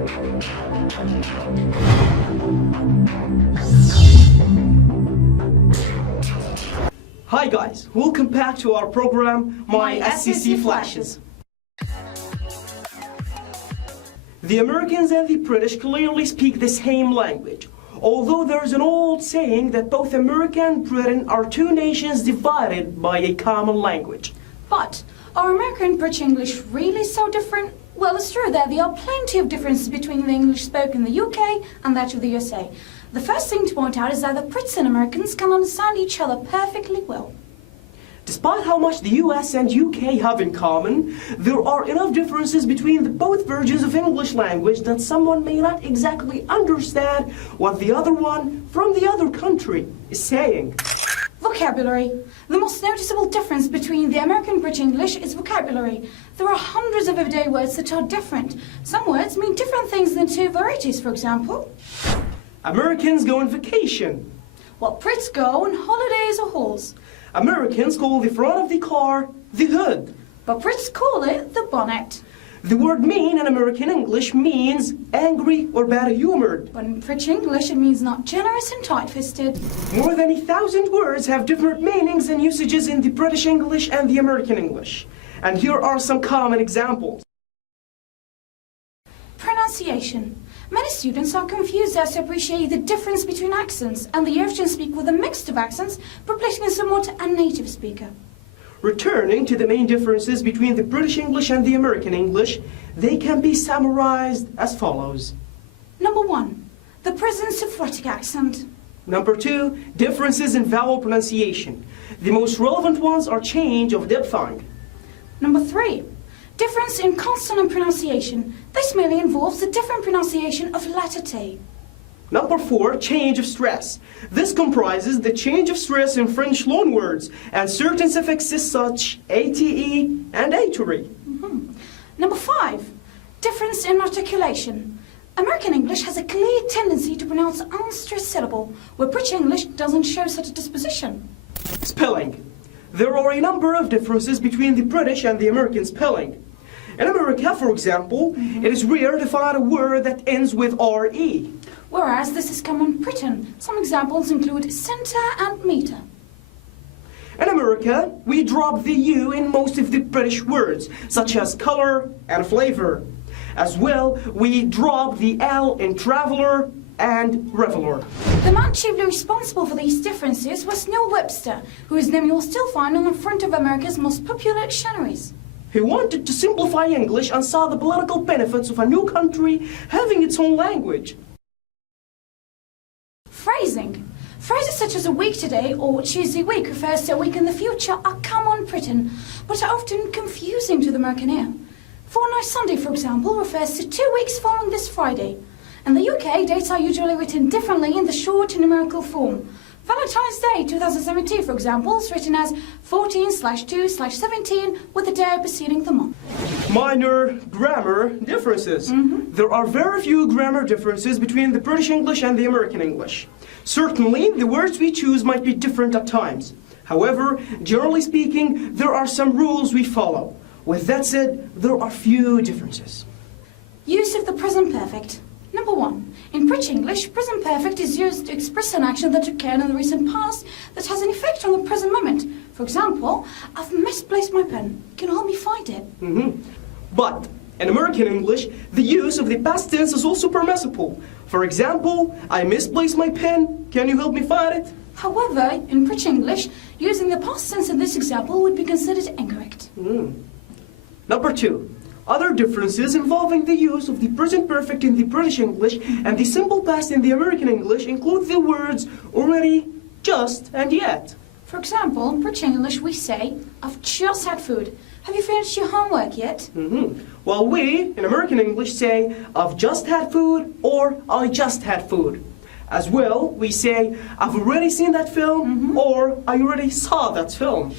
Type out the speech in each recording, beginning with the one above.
Hi guys, welcome back to our program, My SCC Flashes. The Americans and the British clearly speak the same language, although there's an old saying that both America and Britain are two nations divided by a common language. But are American and British English really so different? Well, it's true that there are plenty of differences between the English spoken in the UK and that of the USA. The first thing to point out is that the Brits and Americans can understand each other perfectly well. Despite how much the US and UK have in common, there are enough differences between the both versions of English language that someone may not exactly understand what the other one from the other country is saying. Vocabulary. The most noticeable difference between the American and British English is vocabulary. There are hundreds of everyday words that are different. Some words mean different things than two varieties, for example. Americans go on vacation, While Brits go on holidays or halls. Americans call the front of the car the hood. But Brits call it the bonnet. The word mean in American English means angry or bad-humored. But in British English it means not generous and tight-fisted. More than 1,000 words have different meanings and usages in the British English and the American English. And here are some common examples. Pronunciation. Many students are confused as to appreciate the difference between accents, and they often speak with a mix of accents, perplexing somewhat a native speaker. Returning to the main differences between the British English and the American English, they can be summarized as follows. Number 1. The presence of phonetic accent. Number 2, differences in vowel pronunciation. The most relevant ones are change of diphthong. Number 3. Difference in consonant pronunciation. This merely involves the different pronunciation of letter T. Number 4, change of stress. This comprises the change of stress in French loanwords and certain suffixes such ate and atery. Number 5. Difference in articulation. American English has a clear tendency to pronounce unstressed syllable, where British English doesn't show such a disposition. Spelling. There are a number of differences between the British and the American spelling. In America, for example, it is rare to find a word that ends with RE. Whereas this is common in Britain. Some examples include centre and meter. In America, we drop the U in most of the British words, such as color and flavor. As well, we drop the L in traveler and reveler. The man chiefly responsible for these differences was Noah Webster, whose name you will still find on the front of America's most popular dictionaries. He wanted to simplify English and saw the political benefits of a new country having its own language. Phrasing. Phrases such as a week today or Tuesday week refers to a week in the future are common in Britain, but are often confusing to the American ear. Fortnight Sunday, for example, refers to 2 weeks following this Friday. In the UK, dates are usually written differently in the short numerical form. Valentine's Day 2017, for example, is written as 14/2/17 with the day preceding the month. Minor grammar differences. There are very few grammar differences between the British English and the American English. Certainly, the words we choose might be different at times. However, generally speaking, there are some rules we follow. With that said, there are few differences. Use of the present perfect. Number 1. In British English, present perfect is used to express an action that occurred in the recent past that has an effect on the present moment. For example, I've misplaced my pen. Can you help me find it? But in American English, the use of the past tense is also permissible. For example, I misplaced my pen. Can you help me find it? However, in British English, using the past tense in this example would be considered incorrect. Number 2. Other differences involving the use of the present perfect in the British English and the simple past in the American English include the words already, just, and yet. For example, in British English we say, I've just had food. Have you finished your homework yet? While we, in American English, say, I've just had food or I just had food. As well, we say, I've already seen that film or I already saw that film.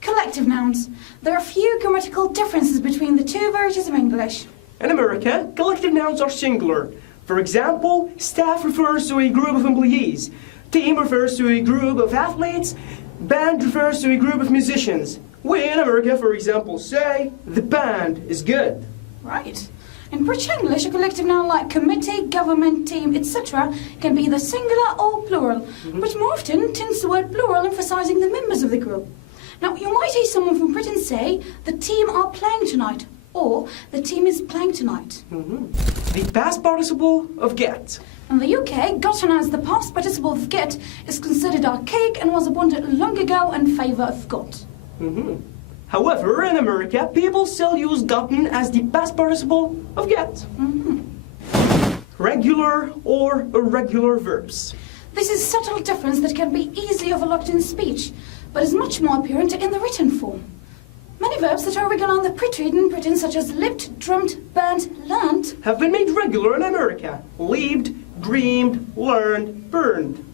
Collective nouns. There are few grammatical differences between the two varieties of English. In America, collective nouns are singular. For example, staff refers to a group of employees. Team refers to a group of athletes. Band refers to a group of musicians. We in America, for example, say, the band is good. Right. In British English, a collective noun like committee, government, team, etc. can be either singular or plural, but more often tends the word plural, emphasising the members of the group. Now, you might hear someone from Britain say, the team are playing tonight, or the team is playing tonight. The past participle of get. In the UK, gotten as the past participle of get is considered archaic and was abandoned long ago in favour of got. However, in America, people still use gotten as the past participle of get. Regular or irregular verbs. This is a subtle difference that can be easily overlooked in speech, but is much more apparent in the written form. Many verbs that are regular in the pre-treated Britain, such as lived, dreamt, burned, learned, have been made regular in America. Lived, dreamed, learned, burned.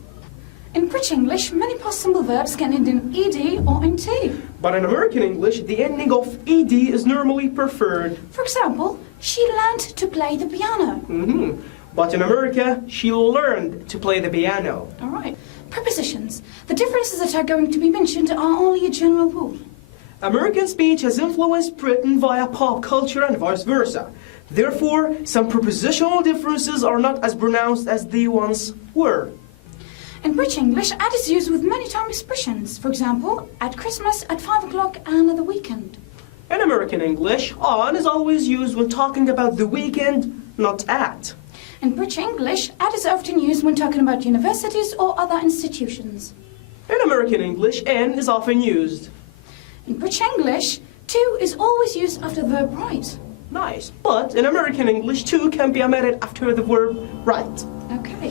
In British English, many past simple verbs can end in ed or in t. But in American English, the ending of ed is normally preferred. For example, she learned to play the piano. But in America, she learned to play the piano. All right. Prepositions. The differences that are going to be mentioned are only a general rule. American speech has influenced Britain via pop culture and vice versa. Therefore, some prepositional differences are not as pronounced as they once were. In British English, at is used with many time expressions. For example, at Christmas, at 5 o'clock, and at the weekend. In American English, on is always used when talking about the weekend, not at. In British English, at is often used when talking about universities or other institutions. In American English, in is often used. In British English, to is always used after the verb right. Nice. But in American English, to can be omitted after the verb right. Okay.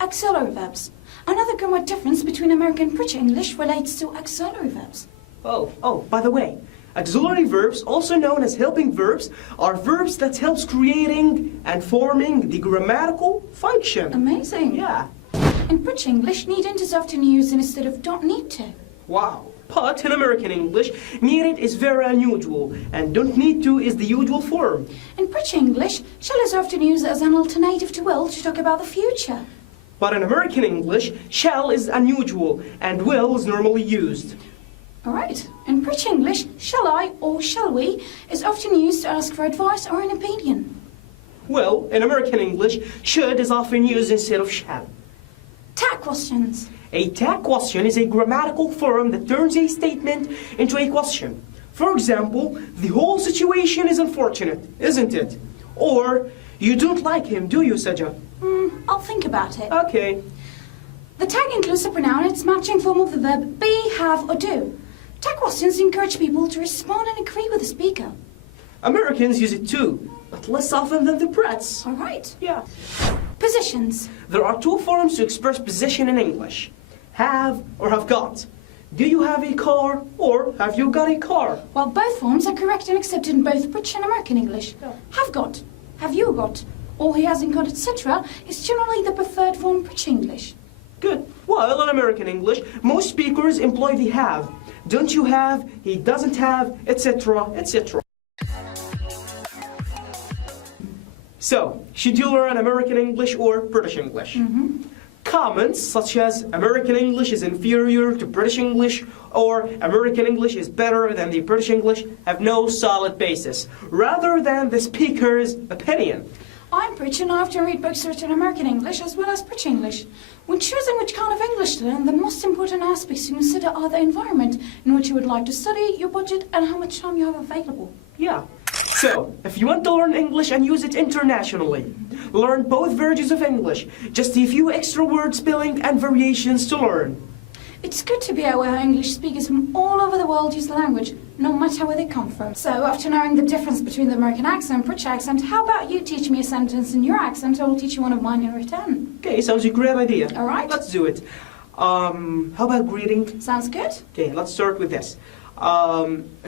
Auxiliary verbs. Another grammar difference between American and British English relates to auxiliary verbs. Oh, by the way, auxiliary verbs, also known as helping verbs, are verbs that helps creating and forming the grammatical function. Amazing. Yeah. In British English, needn't is often used instead of don't need to. Wow. But in American English, needed is very unusual, and don't need to is the usual form. In British English, shall is often used as an alternative to will to talk about the future. But in American English, shall is unusual, and will is normally used. All right. In British English, shall I or shall we is often used to ask for advice or an opinion. Well, in American English, should is often used instead of shall. Tag questions. A tag question is a grammatical form that turns a statement into a question. For example, the whole situation is unfortunate, isn't it? Or, you don't like him, do you, Saja? I'll think about it. Okay. The tag includes a pronoun and its matching form of the verb be, have, or do. Tag questions encourage people to respond and agree with the speaker. Americans use it too, but less often than the Brits. All right. Yeah. Positions. There are two forms to express position in English. Have or have got. Do you have a car or have you got a car? Well, both forms are correct and accepted in both British and American English. Have got, have you got, or he hasn't got, etc. is generally the preferred form in British English. Good. While in American English, most speakers employ the have. Don't you have, he doesn't have, etc., etc. So, should you learn American English or British English? Comments such as American English is inferior to British English or American English is better than the British English have no solid basis, rather than the speaker's opinion. I'm British and I often read books written in American English as well as British English. When choosing which kind of English to learn, the most important aspects to consider are the environment in which you would like to study, your budget, and how much time you have available. Yeah. So, if you want to learn English and use it internationally, learn both versions of English, just a few extra word spelling and variations to learn. It's good to be aware how English speakers from all over the world use the language, no matter where they come from. So, after knowing the difference between the American accent and British accent, how about you teach me a sentence in your accent, I will teach you one of mine in return. Okay, sounds like a great idea. All right. Let's do it. How about greeting? Sounds good? Okay, let's start with this.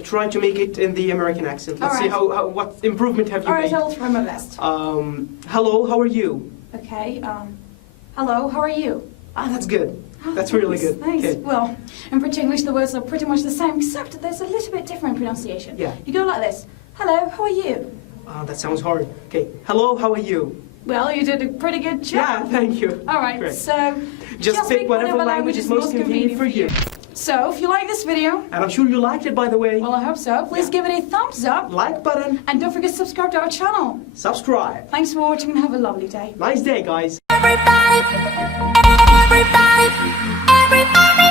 Try to make it in the American accent. Let's see what improvement have you made. All right, I'll try my best. Hello, how are you? Okay, hello, how are you? Ah, that's good. Oh, that's really good. Thanks. Okay. Well, in British English the words are pretty much the same, except there's a little bit different pronunciation. Yeah. You go like this. Hello, how are you? That sounds hard. Okay, hello, how are you? Well, you did a pretty good job. Yeah, thank you. All right, Great. so just pick whatever language is most convenient for you. So, if you like this video, And I'm sure you liked it, by the way. well, I hope so, please give it a thumbs up. Like button. And don't forget to subscribe to our channel. Subscribe. Thanks for watching and have a lovely day. Nice day, guys. Everybody, everybody, everybody.